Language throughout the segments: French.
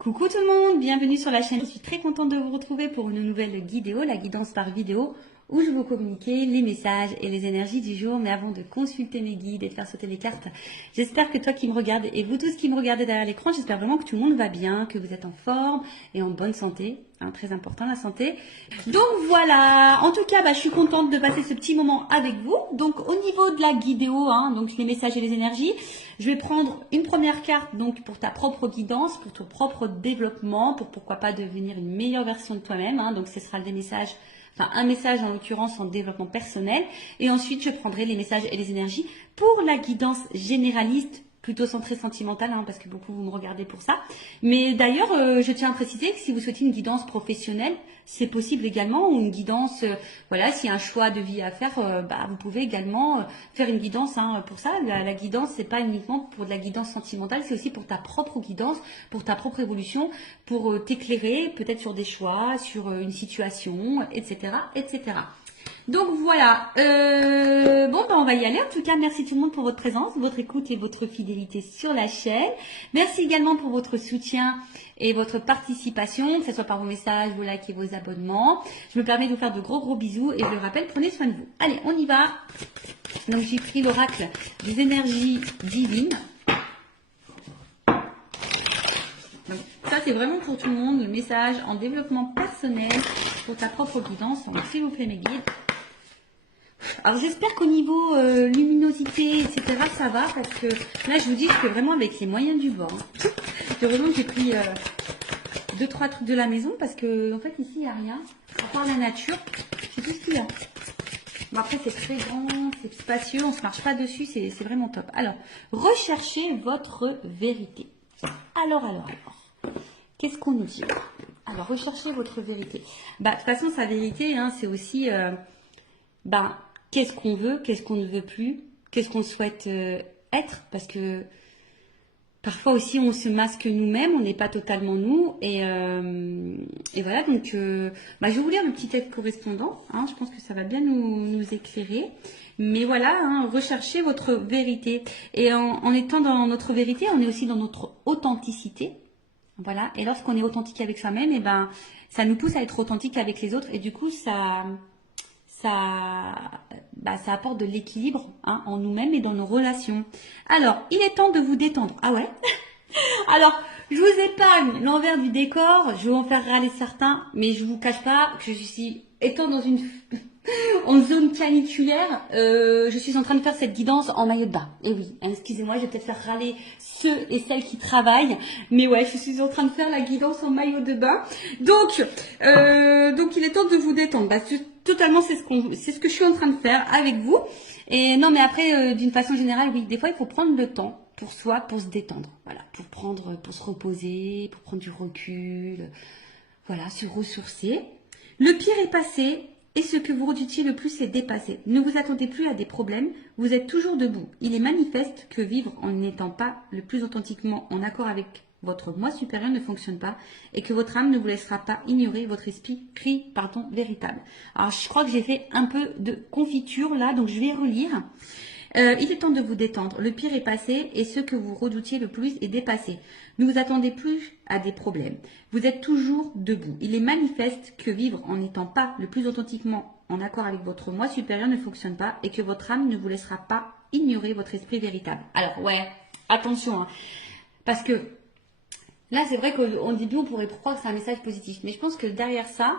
Coucou tout le monde, bienvenue sur la chaîne. Je suis très contente de vous retrouver pour une nouvelle vidéo, la guidance par vidéo, où je vais vous communiquer les messages et les énergies du jour. Mais avant de consulter mes guides et de faire sauter les cartes, j'espère que toi qui me regardes et vous tous qui me regardez derrière l'écran, j'espère vraiment que tout le monde va bien, que vous êtes en forme et en bonne santé. Très important la santé. Donc voilà, en tout cas, je suis contente de passer ce petit moment avec vous. Donc au niveau de la vidéo, donc les messages et les énergies, je vais prendre une première carte donc pour ta propre guidance, pour ton propre développement, pour pourquoi pas devenir une meilleure version de toi-même. Donc ce sera des messages, enfin un message en l'occurrence en développement personnel. Et ensuite, je prendrai les messages et les énergies pour la guidance généraliste, plutôt centrée sentimentale, parce que beaucoup vous me regardez pour ça. Mais d'ailleurs, je tiens à préciser que si vous souhaitez une guidance professionnelle, c'est possible également, ou une guidance, voilà, s'il y a un choix de vie à faire, vous pouvez également faire une guidance pour ça. La guidance, c'est pas uniquement pour de la guidance sentimentale, c'est aussi pour ta propre guidance, pour ta propre évolution, pour t'éclairer peut-être sur des choix, sur une situation, etc., etc. Donc voilà, on va y aller. En tout cas, merci tout le monde pour votre présence, votre écoute et votre fidélité sur la chaîne. Merci également pour votre soutien et votre participation, que ce soit par vos messages, vos likes et vos abonnements. Je me permets de vous faire de gros bisous et je le rappelle, prenez soin de vous. Allez, on y va. Donc j'ai pris l'oracle des énergies divines. Donc, ça c'est vraiment pour tout le monde, le message en développement personnel pour ta propre guidance. Donc s'il vous plaît mes guides. Alors j'espère qu'au niveau luminosité, etc., ça va, parce que là je vous dis, je fais vraiment avec les moyens du bord. Heureusement que j'ai pris 2-3 trucs de la maison, parce que en fait ici il n'y a rien, à part la nature, c'est tout ce qu'il y a. Bon, après c'est très grand, c'est spacieux, on ne se marche pas dessus, c'est vraiment top. Alors, recherchez votre vérité. Alors, qu'est-ce qu'on nous dit? Alors, recherchez votre vérité. De toute façon, sa vérité, c'est aussi... qu'est-ce qu'on veut, qu'est-ce qu'on ne veut plus, qu'est-ce qu'on souhaite être, parce que parfois aussi on se masque nous-mêmes, on n'est pas totalement nous, et voilà, donc je vais vous lire le petit texte correspondant, je pense que ça va bien nous éclairer, mais voilà, recherchez votre vérité, et en étant dans notre vérité, on est aussi dans notre authenticité, voilà, et lorsqu'on est authentique avec soi-même, ça nous pousse à être authentique avec les autres, et du coup ça apporte de l'équilibre en nous-mêmes et dans nos relations. Alors, il est temps de vous détendre. Ah ouais? Alors, je vous épargne l'envers du décor, je vais en faire râler certains, mais je vous cache pas que je suis, étant dans en zone caniculaire, je suis en train de faire cette guidance en maillot de bain. Et oui, excusez-moi, je vais peut-être faire râler ceux et celles qui travaillent, mais ouais, je suis en train de faire la guidance en maillot de bain. Donc il est temps de vous détendre. Totalement, c'est ce que je suis en train de faire avec vous. Et non, mais après, d'une façon générale, oui, des fois, il faut prendre le temps pour soi, pour se détendre, voilà, pour se reposer, pour prendre du recul, voilà, se ressourcer. Le pire est passé et ce que vous redoutiez le plus est dépassé. Ne vous attendez plus à des problèmes, vous êtes toujours debout. Il est manifeste que vivre en n'étant pas le plus authentiquement en accord avec votre moi supérieur ne fonctionne pas et que votre âme ne vous laissera pas ignorer votre esprit véritable. Alors je crois que j'ai fait un peu de confiture là, donc je vais relire. Il est temps de vous détendre. Le pire est passé et ce que vous redoutiez le plus est dépassé. Ne vous attendez plus à des problèmes. Vous êtes toujours debout. Il est manifeste que vivre en n'étant pas le plus authentiquement en accord avec votre moi supérieur ne fonctionne pas et que votre âme ne vous laissera pas ignorer votre esprit véritable. Alors ouais, attention, parce que là c'est vrai qu'au début on pourrait croire que c'est un message positif, mais je pense que derrière ça,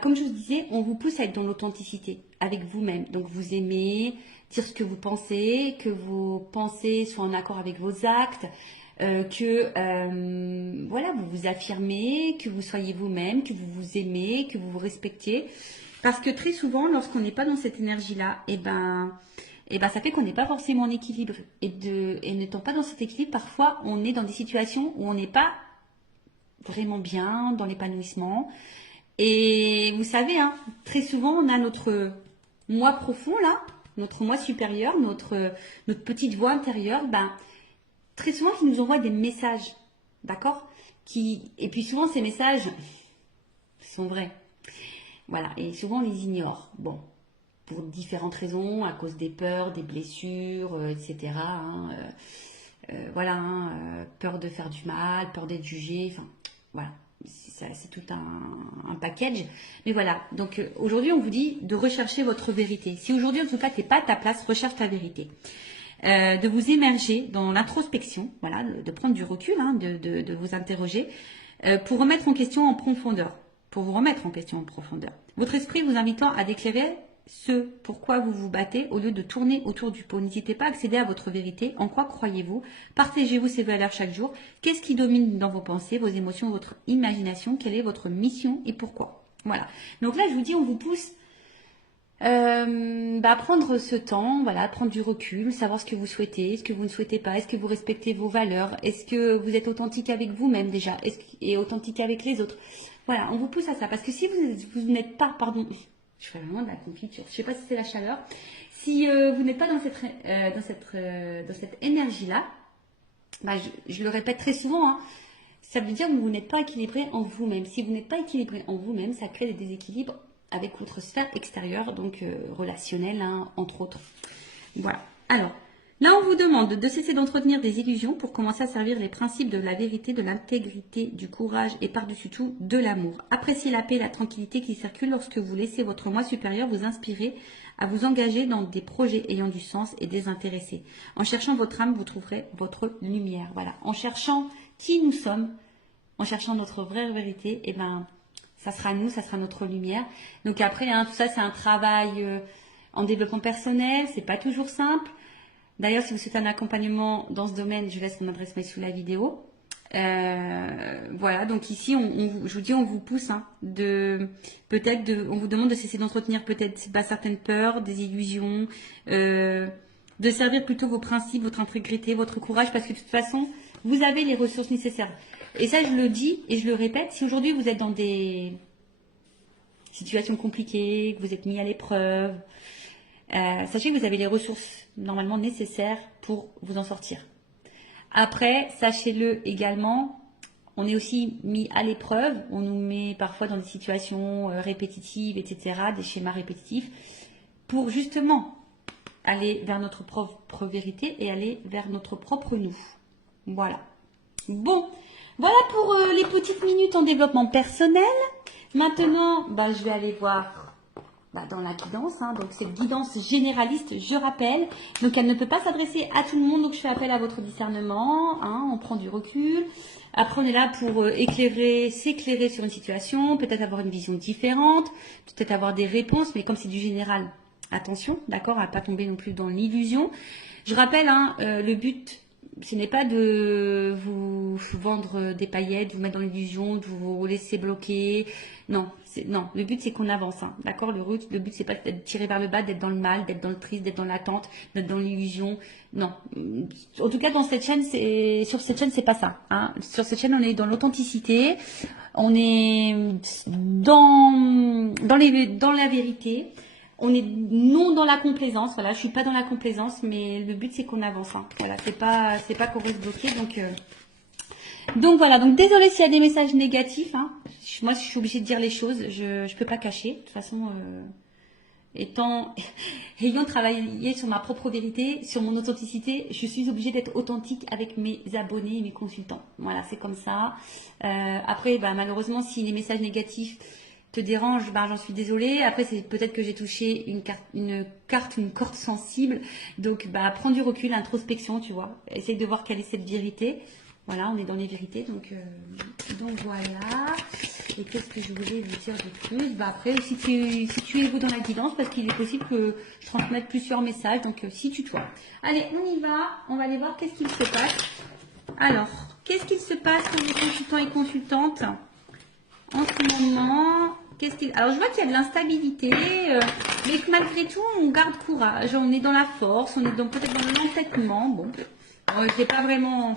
comme je vous disais, on vous pousse à être dans l'authenticité avec vous-même. Donc vous aimez dire ce que vos pensées soient en accord avec vos actes, voilà, vous vous affirmez, que vous soyez vous-même, que vous vous aimez, que vous vous respectiez. Parce que très souvent, lorsqu'on n'est pas dans cette énergie-là, ça fait qu'on n'est pas forcément en équilibre. Et n'étant pas dans cet équilibre, parfois on est dans des situations où on n'est pas vraiment bien, dans l'épanouissement. Et vous savez, très souvent, on a notre moi profond, là, notre moi supérieur, notre petite voix intérieure, très souvent, qui nous envoie des messages, d'accord? Et puis souvent, ces messages sont vrais. Voilà, et souvent, on les ignore. Bon, pour différentes raisons, à cause des peurs, des blessures, etc. Peur de faire du mal, peur d'être jugé, enfin... voilà, c'est tout un package. Mais voilà, donc aujourd'hui, on vous dit de rechercher votre vérité. Si aujourd'hui, en tout cas, tu n'es pas à ta place, recherche ta vérité. De vous émerger dans l'introspection, voilà, de prendre du recul, hein, de vous interroger, pour remettre en question en profondeur, pour vous remettre en question en profondeur. Votre esprit vous invitant à déclarer ce pourquoi vous vous battez au lieu de tourner autour du pot. N'hésitez pas à accéder à votre vérité. En quoi croyez-vous? Partagez-vous ces valeurs chaque jour. Qu'est-ce qui domine dans vos pensées, vos émotions, votre imagination? Quelle est votre mission et pourquoi? Voilà. Donc là, je vous dis, on vous pousse prendre ce temps, voilà, prendre du recul, savoir ce que vous souhaitez, ce que vous ne souhaitez pas, est-ce que vous respectez vos valeurs, est-ce que vous êtes authentique avec vous-même déjà, et authentique avec les autres. Voilà, on vous pousse à ça, parce que si vous n'êtes pas, pardon, je fais vraiment de la confiture, je sais pas si c'est la chaleur, si vous n'êtes pas dans cette énergie-là, je le répète très souvent, hein, ça veut dire que vous n'êtes pas équilibré en vous-même. Si vous n'êtes pas équilibré en vous-même, ça crée des déséquilibres avec votre sphère extérieure, donc relationnelle, hein, entre autres. Voilà. Alors, là, on vous demande de cesser d'entretenir des illusions pour commencer à servir les principes de la vérité, de l'intégrité, du courage et par-dessus tout, de l'amour. Appréciez la paix et la tranquillité qui circulent lorsque vous laissez votre moi supérieur vous inspirer à vous engager dans des projets ayant du sens et désintéressés. En cherchant votre âme, vous trouverez votre lumière. Voilà. En cherchant qui nous sommes, en cherchant notre vraie vérité, et ça sera nous, ça sera notre lumière. Donc après, hein, tout ça, c'est un travail en développement personnel. C'est pas toujours simple. D'ailleurs, si vous souhaitez un accompagnement dans ce domaine, je laisse mon adresse mail sous la vidéo. Voilà, donc ici, je vous dis, on vous pousse, hein, on vous demande de cesser d'entretenir peut-être certaines peurs, des illusions, de servir plutôt vos principes, votre intégrité, votre courage, parce que de toute façon, vous avez les ressources nécessaires. Et ça, je le dis et je le répète, si aujourd'hui vous êtes dans des situations compliquées, que vous êtes mis à l'épreuve, sachez que vous avez les ressources normalement nécessaires pour vous en sortir. Après, sachez-le également, on est aussi mis à l'épreuve, on nous met parfois dans des situations répétitives, etc., des schémas répétitifs, pour justement aller vers notre propre vérité et aller vers notre propre nous. Voilà. Bon, voilà pour les petites minutes en développement personnel. Maintenant, je vais aller voir dans la guidance. Hein, donc, cette guidance généraliste, je rappelle. Donc, elle ne peut pas s'adresser à tout le monde. Donc, je fais appel à votre discernement. Hein, on prend du recul. Après, on est là pour s'éclairer sur une situation. Peut-être avoir une vision différente. Peut-être avoir des réponses. Mais comme c'est du général, attention, d'accord, à ne pas tomber non plus dans l'illusion. Je rappelle, hein, le but, ce n'est pas de vous vendre des paillettes, de vous mettre dans l'illusion, de vous laisser bloquer. Non, le but c'est qu'on avance, hein, d'accord. Le but c'est pas d'être tiré vers le bas, d'être dans le mal, d'être dans le triste, d'être dans l'attente, d'être dans l'illusion. Non. En tout cas, sur cette chaîne, c'est pas ça. Hein. Sur cette chaîne, on est dans l'authenticité, on est dans la vérité. On est non dans la complaisance, voilà, je suis pas dans la complaisance, mais le but c'est qu'on avance, hein. Voilà, c'est pas qu'on reste bloqué, donc voilà, donc désolé s'il y a des messages négatifs, hein. Moi je suis obligée de dire les choses, je peux pas cacher, de toute façon, ayant travaillé sur ma propre vérité, sur mon authenticité, je suis obligée d'être authentique avec mes abonnés et mes consultants, voilà, c'est comme ça. Après, malheureusement, si les messages négatifs te dérange, j'en suis désolée. Après, c'est peut-être que j'ai touché une corde sensible. Donc, prends du recul, introspection, tu vois. Essaye de voir quelle est cette vérité. Voilà, on est dans les vérités. Donc voilà. Et qu'est-ce que je voulais vous dire de plus? Après, si tu es vous dans la guidance, parce qu'il est possible que je transmette plusieurs messages. Donc, si tu toi. Allez, on y va. On va aller voir qu'est-ce qu'il se passe. Alors, qu'est-ce qu'il se passe pour les consultants et consultantes en ce moment? Alors, je vois qu'il y a de l'instabilité, mais que malgré tout, on garde courage, on est dans la force, on est peut-être dans l'entêtement. Bon, je ne l'ai pas vraiment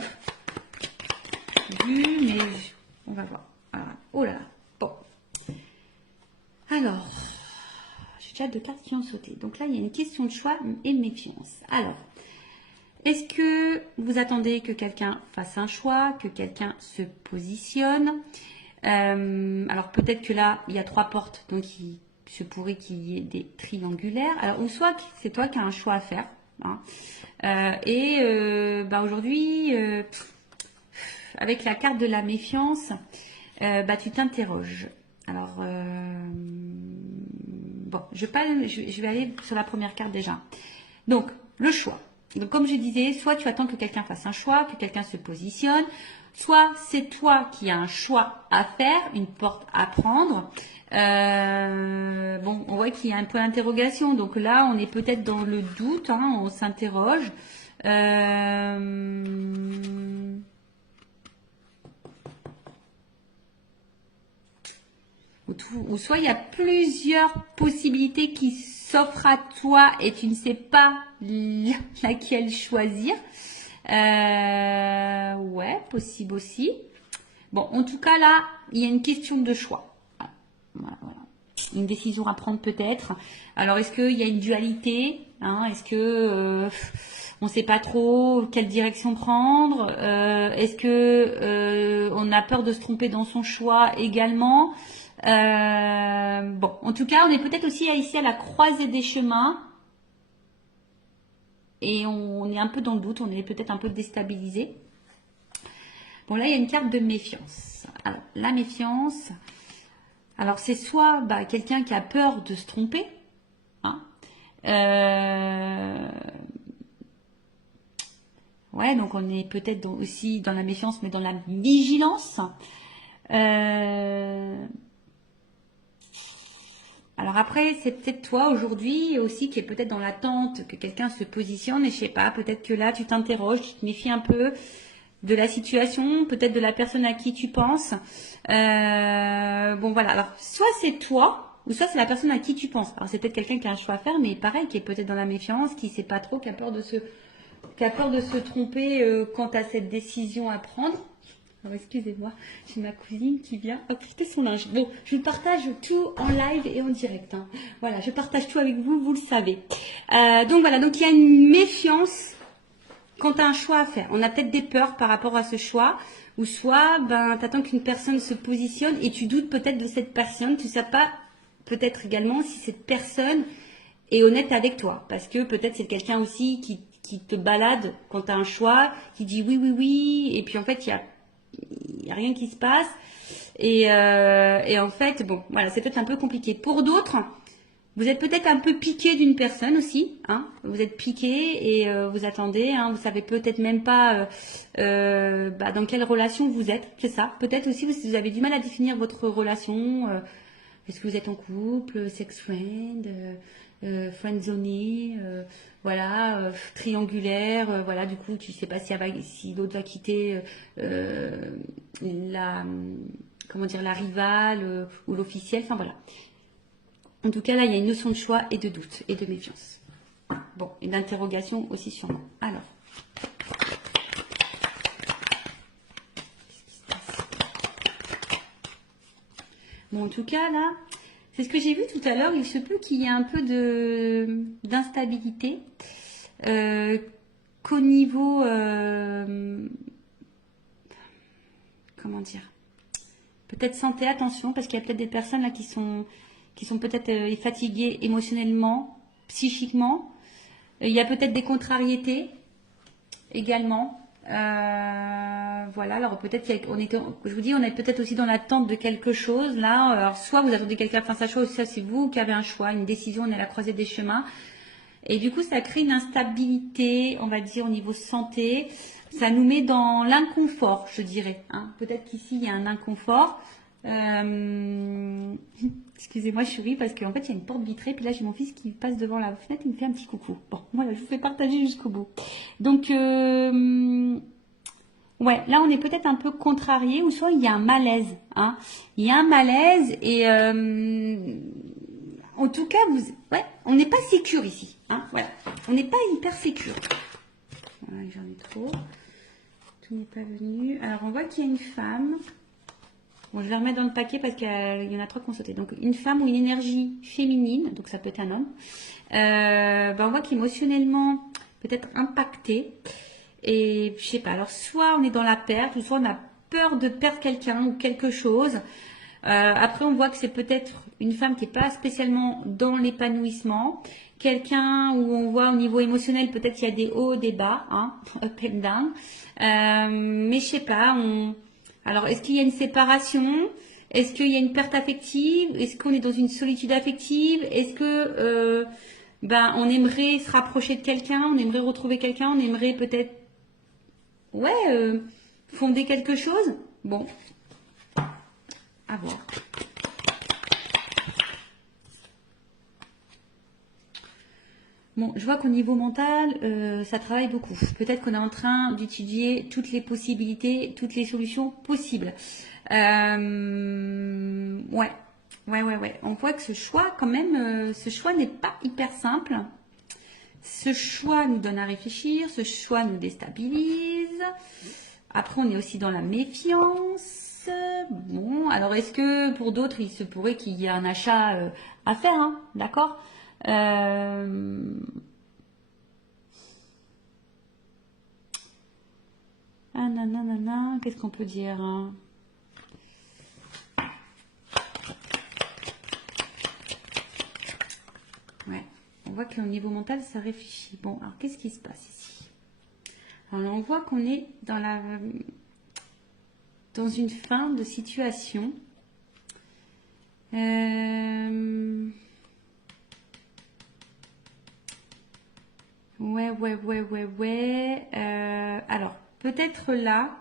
vu, mais on va voir. Alors, oh là là, bon. Alors, j'ai déjà 2 cartes qui ont sauté. Donc là, il y a une question de choix et de méfiance. Alors, est-ce que vous attendez que quelqu'un fasse un choix, que quelqu'un se positionne? Alors peut-être que là, il y a 3 portes, donc il se pourrait qu'il y ait des triangulaires. Alors, ou soit c'est toi qui as un choix à faire. Hein. Aujourd'hui, avec la carte de la méfiance, bah, tu t'interroges. Alors, bon, je vais aller sur la première carte déjà. Donc, le choix. Donc, comme je disais, soit tu attends que quelqu'un fasse un choix, que quelqu'un se positionne, soit c'est toi qui as un choix à faire, une porte à prendre. Bon, on voit qu'il y a un peu d'interrogation. Donc là, on est peut-être dans le doute, hein, on s'interroge. Ou soit il y a plusieurs possibilités qui s'offrent à toi et tu ne sais pas laquelle choisir. Ouais, possible aussi. Bon, en tout cas là, il y a une question de choix. Voilà. Une décision à prendre peut-être. Alors est-ce qu'il y a une dualité, hein? Est-ce que on ne sait pas trop quelle direction prendre? Est-ce que on a peur de se tromper dans son choix également? Bon, en tout cas, on est peut-être aussi ici à la croisée des chemins et on est un peu dans le doute, on est peut-être un peu déstabilisé. Bon, là, il y a une carte de méfiance. Alors, la méfiance, alors c'est soit bah, quelqu'un qui a peur de se tromper, hein, ouais, donc on est peut-être aussi dans la méfiance, mais dans la vigilance. Alors après, c'est peut-être toi aujourd'hui aussi qui est peut-être dans l'attente que quelqu'un se positionne et je sais pas, peut-être que là tu t'interroges, tu te méfies un peu de la situation, peut-être de la personne à qui tu penses. Bon voilà, alors soit c'est toi ou soit c'est la personne à qui tu penses. Alors c'est peut-être quelqu'un qui a un choix à faire, mais pareil, qui est peut-être dans la méfiance, qui sait pas trop, qui a peur de se tromper quant à cette décision à prendre. Alors, excusez-moi, j'ai ma cousine qui vient apporter son linge. Bon, je partage tout en live et en direct, hein. Voilà, je partage tout avec vous, vous le savez. Donc voilà, donc il y a une méfiance quand tu as un choix à faire. On a peut-être des peurs par rapport à ce choix, ou soit ben, tu attends qu'une personne se positionne et tu doutes peut-être de cette personne. Tu ne sais pas peut-être également si cette personne est honnête avec toi. Parce que peut-être c'est quelqu'un aussi qui te balade quand tu as un choix, qui dit oui, oui, oui, et puis en fait, il y a rien qui se passe. Et en fait, bon, voilà, c'est peut-être un peu compliqué. Pour d'autres, vous êtes peut-être un peu piqué d'une personne aussi, hein. Vous êtes piqué et vous attendez, hein. Vous savez peut-être même pas bah, dans quelle relation vous êtes, c'est ça. Peut-être aussi vous avez du mal à définir votre relation. Est-ce que vous êtes en couple, sex friend, friendzoné, voilà, triangulaire, voilà. Du coup, tu sais pas si l'autre va quitter la, comment dire, la rivale ou l'officiel. Enfin voilà. En tout cas, là, il y a une notion de choix et de doute et de méfiance. Bon, et d'interrogation aussi sûrement. Alors. Bon, en tout cas, là, c'est ce que j'ai vu tout à l'heure. Il se peut qu'il y ait un peu d'instabilité qu'au niveau... comment dire? Peut-être santé, attention, parce qu'il y a peut-être des personnes là qui sont peut-être fatiguées émotionnellement, psychiquement. Il y a peut-être des contrariétés également. Voilà, alors peut-être je vous dis, on est peut-être aussi dans l'attente de quelque chose là. Alors soit vous attendez quelqu'un fasse sa chose, soit c'est vous qui avez un choix, une décision, on est à la croisée des chemins. Et du coup, ça crée une instabilité, on va dire, au niveau santé. Ça nous met dans l'inconfort, je dirais, hein. Peut-être qu'ici, il y a un inconfort. Excusez-moi, je souris parce qu'en fait, il y a une porte vitrée. Puis là, j'ai mon fils qui passe devant la fenêtre et il me fait un petit coucou. Bon, voilà, je vous fais partager jusqu'au bout. Donc, ouais, là, on est peut-être un peu contrarié ou soit il y a un malaise, hein. Il y a un malaise et... en tout cas, ouais, on n'est pas sécure ici, hein, voilà. On n'est pas hyper sécure. Voilà, j'en ai trop. Tout n'est pas venu. Alors, on voit qu'il y a une femme. Bon, je vais remettre dans le paquet parce qu'il y en a trois qui ont sauté. Donc, une femme ou une énergie féminine, donc ça peut être un homme. Ben, on voit qu'émotionnellement, peut-être impacté. Et je sais pas, alors soit on est dans la perte, ou soit on a peur de perdre quelqu'un ou quelque chose. Après, on voit que c'est peut-être une femme qui n'est pas spécialement dans l'épanouissement. Quelqu'un où on voit au niveau émotionnel, peut-être qu'il y a des hauts, des bas, hein, up and down. Mais je sais pas, Alors, est-ce qu'il y a une séparation? Est-ce qu'il y a une perte affective? Est-ce qu'on est dans une solitude affective? Est-ce que on aimerait se rapprocher de quelqu'un? On aimerait retrouver quelqu'un? On aimerait peut-être fonder quelque chose? Bon, à voir. Bon, je vois qu'au niveau mental, ça travaille beaucoup. Peut-être qu'on est en train d'étudier toutes les possibilités, toutes les solutions possibles. Ouais. On voit que ce choix, quand même, ce choix n'est pas hyper simple. Ce choix nous donne à réfléchir, ce choix nous déstabilise. Après, on est aussi dans la méfiance. Bon, alors est-ce que pour d'autres, il se pourrait qu'il y ait un achat à faire, hein, d'accord? Ah nanana, qu'est-ce qu'on peut dire, hein? Ouais, on voit qu'au niveau mental, ça réfléchit. Bon, alors qu'est-ce qui se passe ici? Alors on voit qu'on est dans une fin de situation. Ouais. Alors, peut-être là,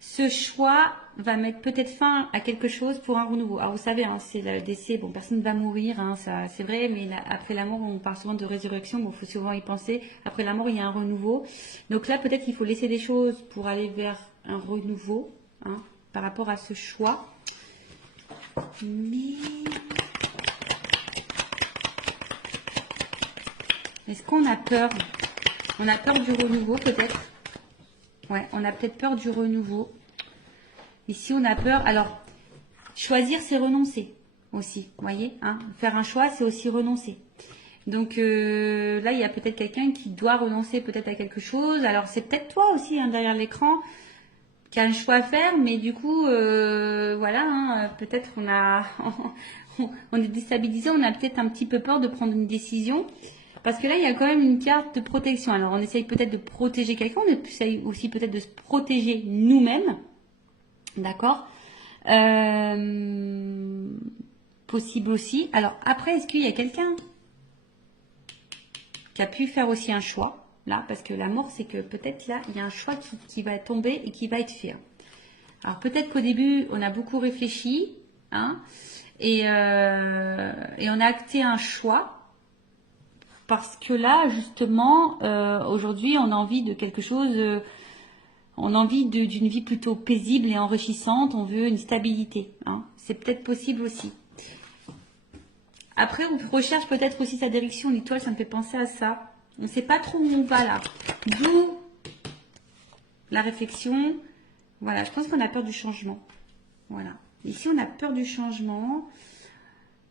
ce choix va mettre peut-être fin à quelque chose pour un renouveau. Alors, vous savez, hein, c'est le décès, bon, personne ne va mourir, hein, ça, c'est vrai, mais après la mort, on parle souvent de résurrection, bon, il faut souvent y penser. Après la mort, il y a un renouveau. Donc là, peut-être qu'il faut laisser des choses pour aller vers un renouveau, hein, par rapport à ce choix. Mais... est-ce qu'on a peur? On a peur du renouveau peut-être. Ouais, on a peut-être peur du renouveau. Ici, on a peur. Alors, choisir, c'est renoncer aussi. Vous voyez, hein, faire un choix, c'est aussi renoncer. Donc là, il y a peut-être quelqu'un qui doit renoncer peut-être à quelque chose. Alors, c'est peut-être toi aussi, hein, derrière l'écran, qui a un choix à faire. Mais du coup, voilà, hein, peut-être on est déstabilisé. On a peut-être un petit peu peur de prendre une décision. Parce que là, il y a quand même une carte de protection. Alors, on essaye peut-être de protéger quelqu'un, on essaye aussi peut-être de se protéger nous-mêmes. D'accord? Possible aussi. Alors, après, est-ce qu'il y a quelqu'un qui a pu faire aussi un choix? Là, parce que la mort, c'est que peut-être là, il y a un choix qui va tomber et qui va être fait. Alors, peut-être qu'au début, on a beaucoup réfléchi, hein, et on a acté un choix. Parce que là, justement, aujourd'hui, on a envie de quelque chose, on a envie d'une vie plutôt paisible et enrichissante, on veut une stabilité, hein. C'est peut-être possible aussi. Après, on recherche peut-être aussi sa direction, l'étoile, ça me fait penser à ça. On ne sait pas trop où on va là. D'où la réflexion. Voilà, je pense qu'on a peur du changement. Voilà. Ici, on a peur du changement.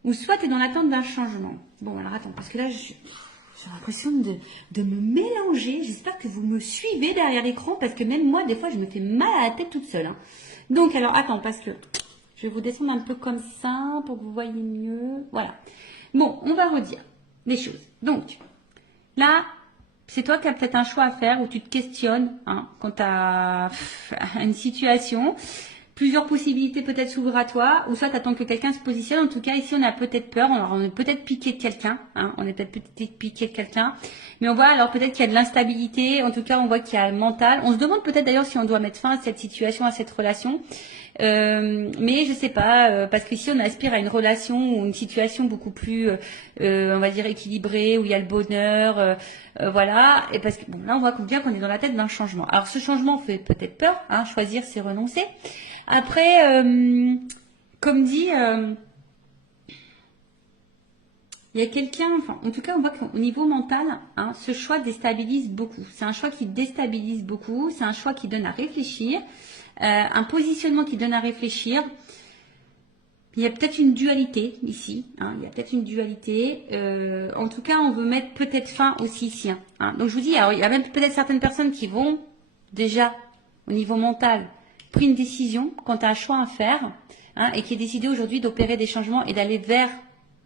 Ou soit tu es dans l'attente d'un changement. Bon, alors attends, parce que là, j'ai l'impression de me mélanger. J'espère que vous me suivez derrière l'écran, parce que même moi, des fois, je me fais mal à la tête toute seule, hein. Donc, alors, attends, parce que je vais vous descendre un peu comme ça, pour que vous voyez mieux. Voilà. Bon, on va redire les choses. Donc, là, c'est toi qui as peut-être un choix à faire, où tu te questionnes, hein, quant à une situation. Plusieurs possibilités peut-être s'ouvrent à toi, ou soit tu attends que quelqu'un se positionne. En tout cas, ici, on a peut-être peur, on est peut-être piqué de quelqu'un, hein, on est peut-être piqué de quelqu'un, mais on voit alors peut-être qu'il y a de l'instabilité, en tout cas, on voit qu'il y a le mental. On se demande peut-être d'ailleurs si on doit mettre fin à cette situation, à cette relation, mais je sais pas, parce qu'ici, on aspire à une relation ou une situation beaucoup plus, on va dire, équilibrée, où il y a le bonheur, voilà, et parce que bon, là, on voit bien qu'on est dans la tête d'un changement. Alors, ce changement fait peut-être peur, hein, choisir, c'est renoncer. Après, comme dit, il y a quelqu'un, enfin, en tout cas, on voit qu'au niveau mental, hein, ce choix déstabilise beaucoup. C'est un choix qui déstabilise beaucoup, c'est un choix qui donne à réfléchir, un positionnement qui donne à réfléchir. Il y a peut-être une dualité ici, hein, il y a peut-être une dualité. En tout cas, on veut mettre peut-être fin aussi ici. Hein. Donc, je vous dis, alors, il y a même peut-être certaines personnes qui vont déjà, au niveau mental, pris une décision quant à un choix à faire, hein, et qui est décidé aujourd'hui d'opérer des changements et d'aller vers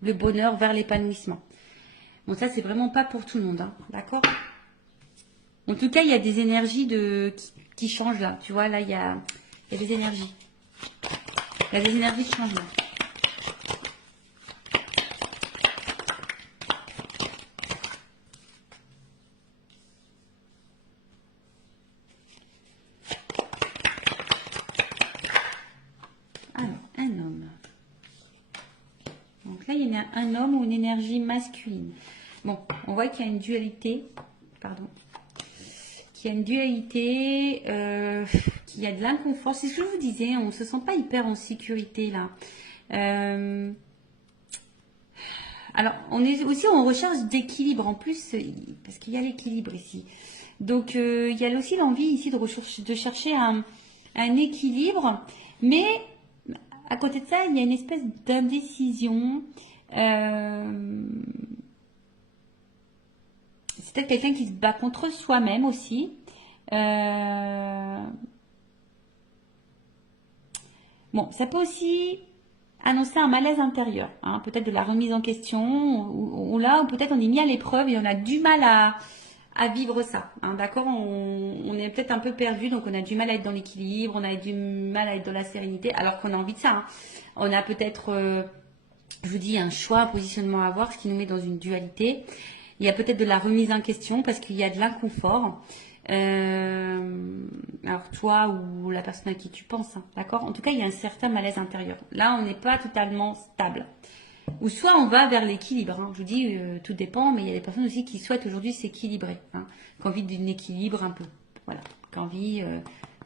le bonheur, vers l'épanouissement. Bon, ça, c'est vraiment pas pour tout le monde, hein, d'accord? En tout cas, il y a des énergies qui changent là. Tu vois, là, il y a Il y a des énergies. Il y a des énergies de changement. Alors, un homme. Donc là, il y a un homme ou une énergie masculine. Bon, on voit qu'il y a une dualité. Pardon. Qu'il y a une dualité, qu'il y a de l'inconfort. C'est ce que je vous disais, on ne se sent pas hyper en sécurité là. Alors, on est aussi en recherche d'équilibre en plus, parce qu'il y a l'équilibre ici. Donc, il y a aussi l'envie ici de chercher un équilibre, mais à côté de ça, il y a une espèce d'indécision. C'est peut-être quelqu'un qui se bat contre soi-même aussi. Bon, ça peut aussi annoncer un malaise intérieur, hein, peut-être de la remise en question, ou là, ou peut-être on est mis à l'épreuve et on a du mal à vivre ça. Hein, d'accord, on est peut-être un peu perdu, donc on a du mal à être dans l'équilibre, on a du mal à être dans la sérénité, alors qu'on a envie de ça. Hein. On a peut-être, je vous dis, un choix, un positionnement à avoir, ce qui nous met dans une dualité. Il y a peut-être de la remise en question parce qu'il y a de l'inconfort. Alors toi ou la personne à qui tu penses, hein, d'accord? En tout cas, il y a un certain malaise intérieur. Là, on n'est pas totalement stable. Ou soit on va vers l'équilibre. Hein. Je vous dis, tout dépend, mais il y a des personnes aussi qui souhaitent aujourd'hui s'équilibrer, hein, qui ont envie d'un équilibre un peu, voilà, qui ont envie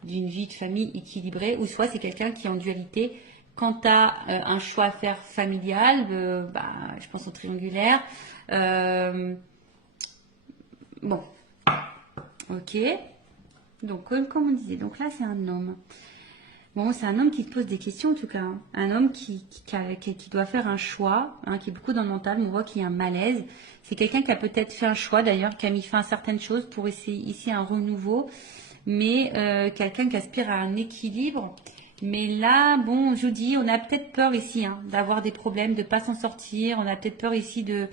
d'une vie de famille équilibrée. Ou soit c'est quelqu'un qui est en dualité. Quant à un choix à faire familial, je pense au triangulaire. Bon, ok. Donc, comme on disait, donc là, c'est un homme. Bon, c'est un homme qui te pose des questions, en tout cas. Hein. Un homme qui doit faire un choix, hein, qui est beaucoup dans le mental. On voit qu'il y a un malaise. C'est quelqu'un qui a peut-être fait un choix, d'ailleurs, qui a mis fin à certaines choses pour essayer ici un renouveau. Mais quelqu'un qui aspire à un équilibre. Mais là, bon, je vous dis, on a peut-être peur ici hein, d'avoir des problèmes, de ne pas s'en sortir. On a peut-être peur ici de...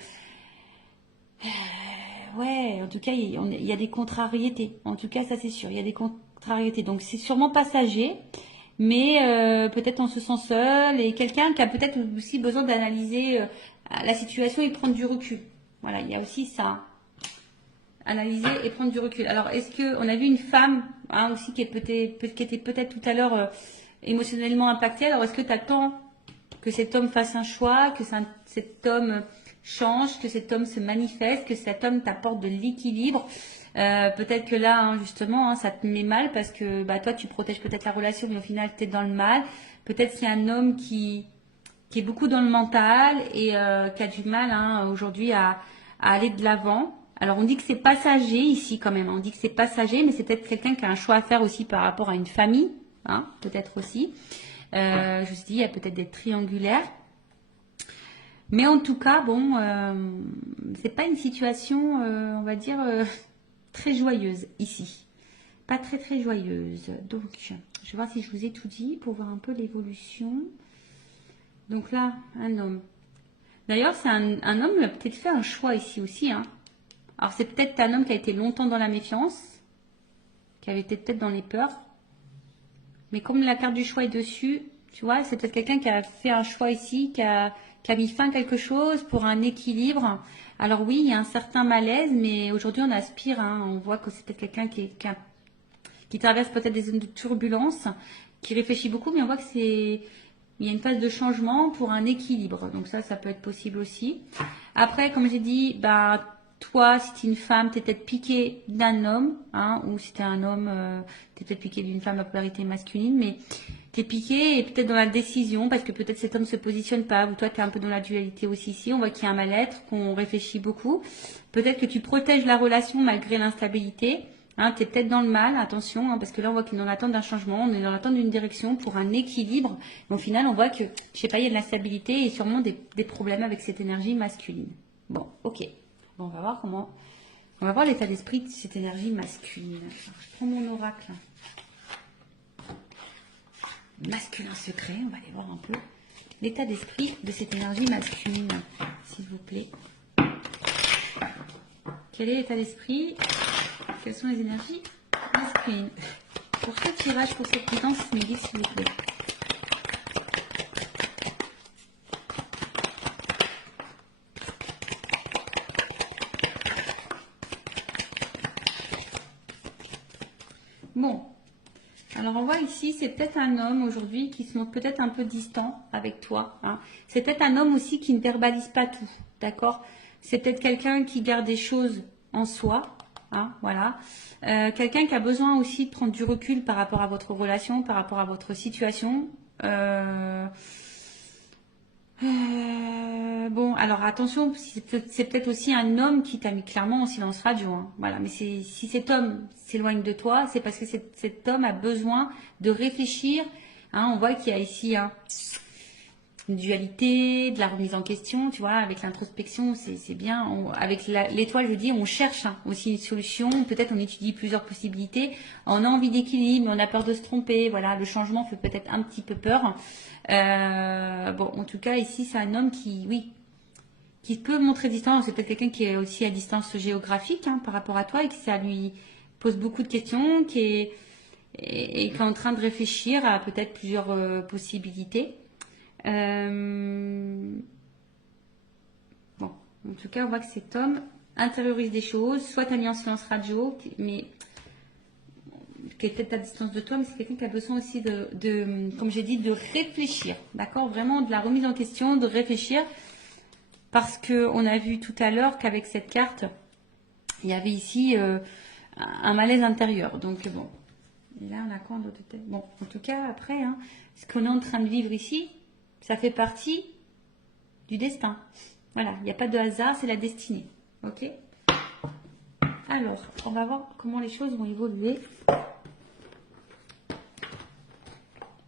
Ouais, en tout cas, il y a des contrariétés. En tout cas, ça c'est sûr, il y a des contrariétés. Donc, c'est sûrement passager, mais peut-être on se sent seul et quelqu'un qui a peut-être aussi besoin d'analyser la situation et prendre du recul. Voilà, il y a aussi ça. Analyser et prendre du recul. Alors, est-ce que on a vu une femme hein, aussi qui était peut-être tout à l'heure émotionnellement impactée. Alors, est-ce que tu attends que cet homme fasse un choix, que cet homme change, que cet homme se manifeste, que cet homme t'apporte de l'équilibre. Peut-être que là, hein, justement, hein, ça te met mal parce que toi, tu protèges peut-être la relation, mais au final, tu es dans le mal. Peut-être qu'il y a un homme qui est beaucoup dans le mental et qui a du mal hein, aujourd'hui à aller de l'avant. Alors, on dit que c'est passager ici quand même. On dit que c'est passager, mais c'est peut-être quelqu'un qui a un choix à faire aussi par rapport à une famille. Hein, peut-être aussi. Je me suis dit, il y a peut-être des triangulaires. Mais en tout cas, bon, c'est pas une situation, on va dire, très joyeuse ici. Pas très très joyeuse. Donc, je vais voir si je vous ai tout dit pour voir un peu l'évolution. Donc là, un homme. D'ailleurs, c'est un homme qui a peut-être fait un choix ici aussi. Hein. Alors, c'est peut-être un homme qui a été longtemps dans la méfiance, qui avait été peut-être dans les peurs. Mais comme la carte du choix est dessus, tu vois, c'est peut-être quelqu'un qui a fait un choix ici, qui a mis fin à quelque chose pour un équilibre. Alors oui, il y a un certain malaise, mais aujourd'hui on aspire, hein, on voit que c'est peut-être quelqu'un qui traverse peut-être des zones de turbulence, qui réfléchit beaucoup, mais on voit que il y a une phase de changement pour un équilibre. Donc ça peut être possible aussi. Après, comme j'ai dit, toi, si tu es une femme, tu es peut-être piqué d'un homme, hein, ou si tu es un homme, tu es peut-être piqué d'une femme à polarité masculine, mais tu es piqué et peut-être dans la décision, parce que peut-être cet homme se positionne pas, ou toi tu es un peu dans la dualité aussi ici, on voit qu'il y a un mal-être, qu'on réfléchit beaucoup. Peut-être que tu protèges la relation malgré l'instabilité, hein, tu es peut-être dans le mal, attention, hein, parce que là on voit qu'il est dans l'attente d'un changement, on est dans l'attente d'une direction pour un équilibre, mais au final on voit que, je sais pas, il y a de l'instabilité et sûrement des problèmes avec cette énergie masculine. Bon, ok. Bon, on va voir l'état d'esprit de cette énergie masculine. Alors, je prends mon oracle. Masculin secret, on va aller voir un peu l'état d'esprit de cette énergie masculine, s'il vous plaît. Quel est l'état d'esprit? Quelles sont les énergies masculines? Pour ce tirage, pour cette guidance, s'il vous plaît. Bon, alors on voit ici, c'est peut-être un homme aujourd'hui qui se montre peut-être un peu distant avec toi. Hein. C'est peut-être un homme aussi qui ne verbalise pas tout, d'accord? C'est peut-être quelqu'un qui garde des choses en soi, hein, voilà. Quelqu'un qui a besoin aussi de prendre du recul par rapport à votre relation, par rapport à votre situation. Bon, alors attention, c'est peut-être aussi un homme qui t'a mis clairement en silence radio. Hein. Voilà, mais si cet homme s'éloigne de toi, c'est parce que cet homme a besoin de réfléchir. Hein, on voit qu'il y a ici une dualité, de la remise en question, tu vois, avec l'introspection, c'est bien. Avec l'étoile, je dis, on cherche aussi une solution. Peut-être on étudie plusieurs possibilités. On a envie d'équilibre, mais on a peur de se tromper. Voilà, le changement fait peut-être un petit peu peur. Bon, en tout cas, ici, c'est un homme qui peut montrer distance. C'est peut-être quelqu'un qui est aussi à distance géographique hein, par rapport à toi et que ça lui pose beaucoup de questions, qui est en train de réfléchir à peut-être plusieurs possibilités. Bon, en tout cas, on voit que cet homme intériorise des choses, soit tu as mis en silence radio, mais qui est peut-être à distance de toi, mais c'est quelqu'un qui a besoin aussi comme j'ai dit, de réfléchir, d'accord? Vraiment de la remise en question, de réfléchir, parce qu'on a vu tout à l'heure qu'avec cette carte, il y avait ici un malaise intérieur. Donc bon, et là on a quoi en d'autres tête? Bon, en tout cas, après, hein, ce qu'on est en train de vivre ici, ça fait partie du destin. Voilà, il n'y a pas de hasard, c'est la destinée. Ok? Alors, on va voir comment les choses vont évoluer.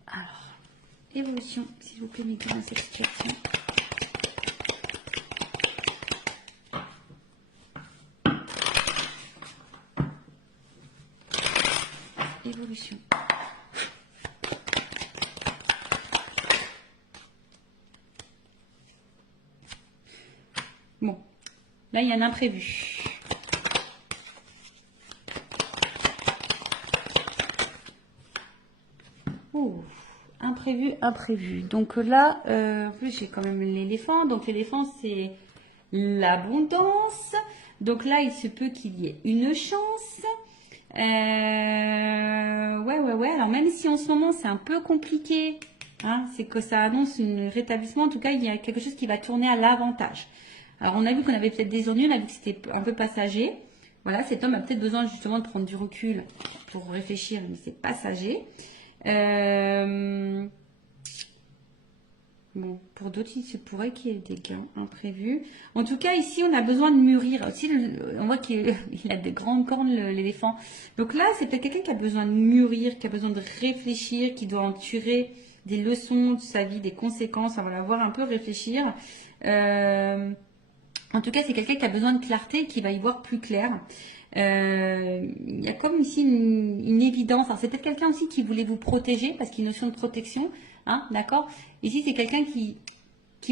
Alors, évolution, s'il vous plaît, mettez dans cette situation. Évolution. Bon, là, il y a un imprévu. Oh, imprévu. Donc là, en plus, j'ai quand même l'éléphant. Donc l'éléphant, c'est l'abondance. Donc là, il se peut qu'il y ait une chance. Ouais. Alors même si en ce moment, c'est un peu compliqué, hein, c'est que ça annonce un rétablissement. En tout cas, il y a quelque chose qui va tourner à l'avantage. Alors, on a vu qu'on avait peut-être des ennuis, on a vu que c'était un peu passager. Voilà, cet homme a peut-être besoin justement de prendre du recul pour réfléchir, mais c'est passager. Bon, pour d'autres, il se pourrait qu'il y ait des gains imprévus. En tout cas, ici, on a besoin de mûrir. Aussi, on voit qu'il a de grandes cornes, l'éléphant. Donc là, c'est peut-être quelqu'un qui a besoin de mûrir, qui a besoin de réfléchir, qui doit en tirer des leçons de sa vie, des conséquences. On va la voir un peu réfléchir. En tout cas, c'est quelqu'un qui a besoin de clarté et qui va y voir plus clair. Il y a comme ici une évidence. Alors, c'est peut-être quelqu'un aussi qui voulait vous protéger, parce qu'il y a une notion de protection. Hein, d'accord? Ici, c'est quelqu'un qui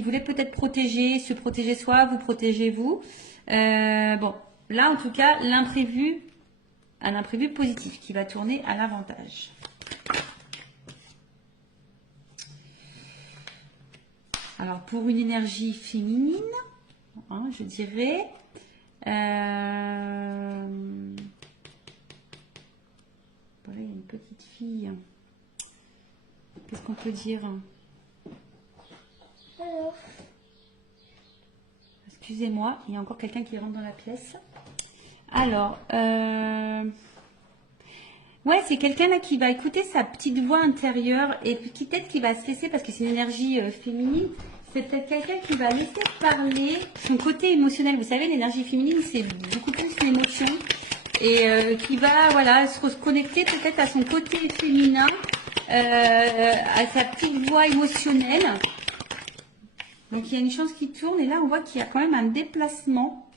voulait peut-être se protéger soi, vous protégez vous. Bon, là, en tout cas, un imprévu positif qui va tourner à l'avantage. Alors, pour une énergie féminine, hein, je dirais... Voilà, il y a une petite fille. Qu'est-ce qu'on peut dire? Alors. Excusez-moi, il y a encore quelqu'un qui rentre dans la pièce. Alors, ouais, c'est quelqu'un là qui va écouter sa petite voix intérieure et qui peut-être qui va se laisser, parce que c'est une énergie féminine, c'est peut-être quelqu'un qui va laisser parler son côté émotionnel. Vous savez, l'énergie féminine, c'est beaucoup plus l'émotion et qui va, voilà, se reconnecter peut-être à son côté féminin, à sa petite voix émotionnelle. Donc, il y a une chance qui tourne et là, on voit qu'il y a quand même un déplacement.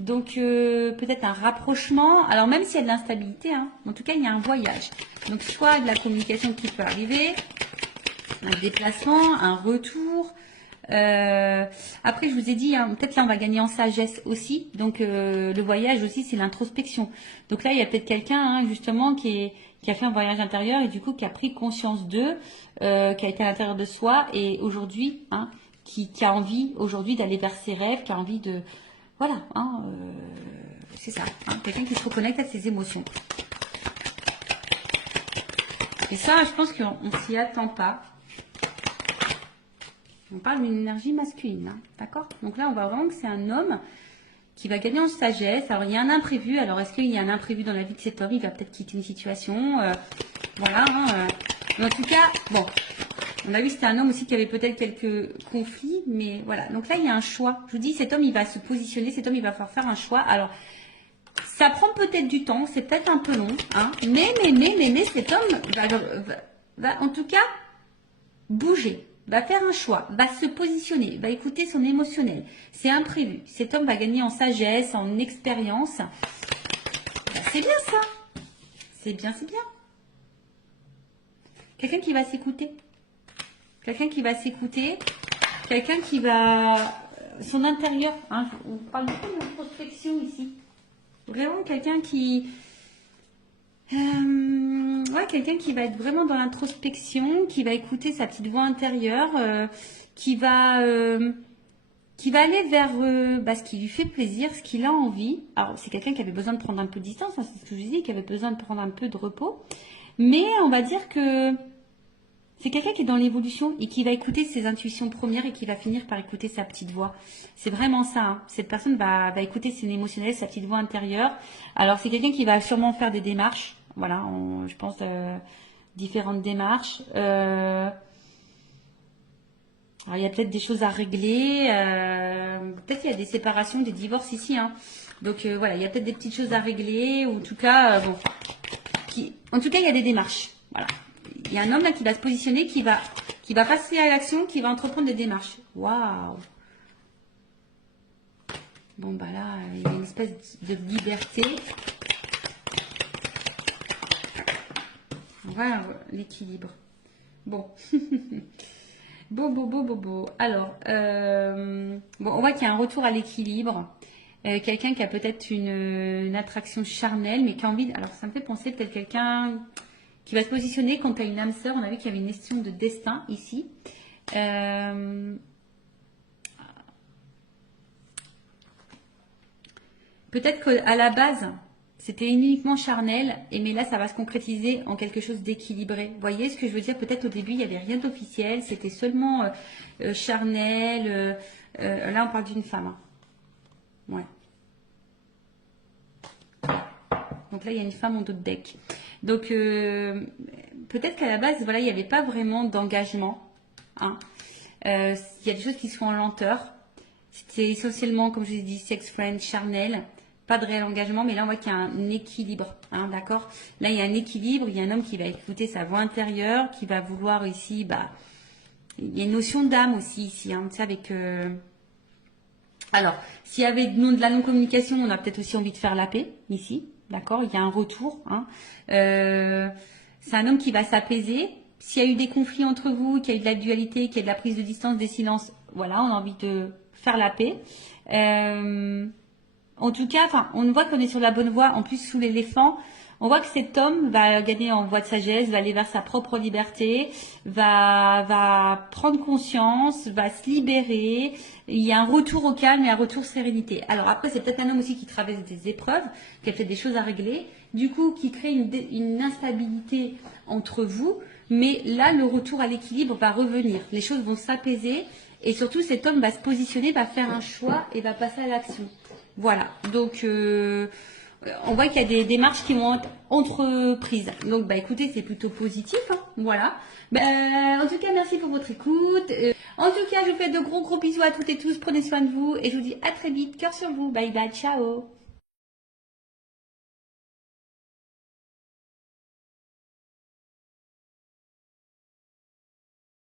Donc, peut-être un rapprochement. Alors, même s'il y a de l'instabilité, hein, en tout cas, il y a un voyage. Donc, soit de la communication qui peut arriver, un déplacement, un retour. Après, je vous ai dit, hein, peut-être là, on va gagner en sagesse aussi. Donc, le voyage aussi, c'est l'introspection. Donc là, il y a peut-être quelqu'un, hein, justement, qui qui a fait un voyage intérieur et du coup qui a pris conscience d'eux, qui a été à l'intérieur de soi et aujourd'hui, hein, qui a envie aujourd'hui d'aller vers ses rêves, qui a envie de... Voilà, hein, c'est ça, hein, quelqu'un qui se reconnecte à ses émotions. Et ça, je pense qu'on ne s'y attend pas. On parle d'une énergie masculine, hein, d'accord? Donc là, on voit vraiment que c'est un homme qui va gagner en sagesse. Alors, il y a un imprévu. Alors, est-ce qu'il y a un imprévu dans la vie de cet homme? Il va peut-être quitter une situation. Voilà. Hein, mais en tout cas, bon, on a vu que c'était un homme aussi qui avait peut-être quelques conflits. Mais voilà. Donc là, il y a un choix. Je vous dis, cet homme, il va se positionner. Cet homme, il va falloir faire un choix. Alors, ça prend peut-être du temps. C'est peut-être un peu long. Hein, mais cet homme va en tout cas bouger. Va faire un choix, va se positionner, va écouter son émotionnel. C'est imprévu. Cet homme va gagner en sagesse, en expérience. Ben, c'est bien ça. C'est bien, c'est bien. Quelqu'un qui va s'écouter. Quelqu'un qui va s'écouter. Quelqu'un qui va... Son intérieur. Hein, on parle beaucoup d'introspection ici. Vraiment quelqu'un qui... ouais, quelqu'un qui va être vraiment dans l'introspection, qui va écouter sa petite voix intérieure, qui va aller vers ce qui lui fait plaisir, ce qu'il a envie. Alors, c'est quelqu'un qui avait besoin de prendre un peu de distance, hein, c'est ce que je disais, qui avait besoin de prendre un peu de repos. Mais on va dire que c'est quelqu'un qui est dans l'évolution et qui va écouter ses intuitions premières et qui va finir par écouter sa petite voix. C'est vraiment ça. Hein. Cette personne va écouter ses émotionnels, sa petite voix intérieure. Alors, c'est quelqu'un qui va sûrement faire des démarches. Voilà, je pense différentes démarches. Alors, il y a peut-être des choses à régler. Peut-être qu'il y a des séparations, des divorces ici. Hein. Donc voilà, il y a peut-être des petites choses à régler. Ou en tout cas, bon, en tout cas, il y a des démarches. Voilà, il y a un homme là qui va se positionner, qui va passer à l'action, qui va entreprendre des démarches. Waouh. Bon bah là, il y a une espèce de liberté. Voilà l'équilibre. Bon. Bon. Alors, bon, on voit qu'il y a un retour à l'équilibre. Quelqu'un qui a peut-être une attraction charnelle, mais qui a envie... Alors, ça me fait penser peut-être quelqu'un qui va se positionner quand tu as une âme sœur. On a vu qu'il y avait une question de destin ici. Peut-être qu'à la base... C'était uniquement charnel, mais là, ça va se concrétiser en quelque chose d'équilibré. Vous voyez ce que je veux dire? Peut-être au début, il n'y avait rien d'officiel, c'était seulement charnel. Là, on parle d'une femme. Hein. Ouais. Donc là, il y a une femme en dos de deck. Donc, peut-être qu'à la base, voilà, il n'y avait pas vraiment d'engagement. Hein. Il y a des choses qui sont en lenteur. C'était essentiellement, comme je vous ai dit, sex friend, charnel. Pas de réel engagement, mais là on voit qu'il y a un équilibre, hein, d'accord? Là il y a un équilibre, il y a un homme qui va écouter sa voix intérieure, qui va vouloir ici, il y a une notion d'âme aussi ici, hein, tu sais, avec... Alors, s'il y avait de la non-communication, on a peut-être aussi envie de faire la paix, ici, d'accord? Il y a un retour, hein. C'est un homme qui va s'apaiser. S'il y a eu des conflits entre vous, qu'il y a eu de la dualité, qu'il y a de la prise de distance, des silences, voilà, on a envie de faire la paix. En tout cas, on voit qu'on est sur la bonne voie. En plus, sous l'éléphant, on voit que cet homme va gagner en voie de sagesse, va aller vers sa propre liberté, va prendre conscience, va se libérer. Il y a un retour au calme et un retour sérénité. Alors après, c'est peut-être un homme aussi qui traverse des épreuves, qui a peut-être des choses à régler, du coup, qui crée une instabilité entre vous. Mais là, le retour à l'équilibre va revenir. Les choses vont s'apaiser et surtout, cet homme va se positionner, va faire un choix et va passer à l'action. Voilà, donc on voit qu'il y a des démarches qui vont être entreprises. Donc écoutez, c'est plutôt positif, hein, voilà. En tout cas, merci pour votre écoute. En tout cas, je vous fais de gros bisous à toutes et tous. Prenez soin de vous et je vous dis à très vite. Cœur sur vous. Bye bye, ciao.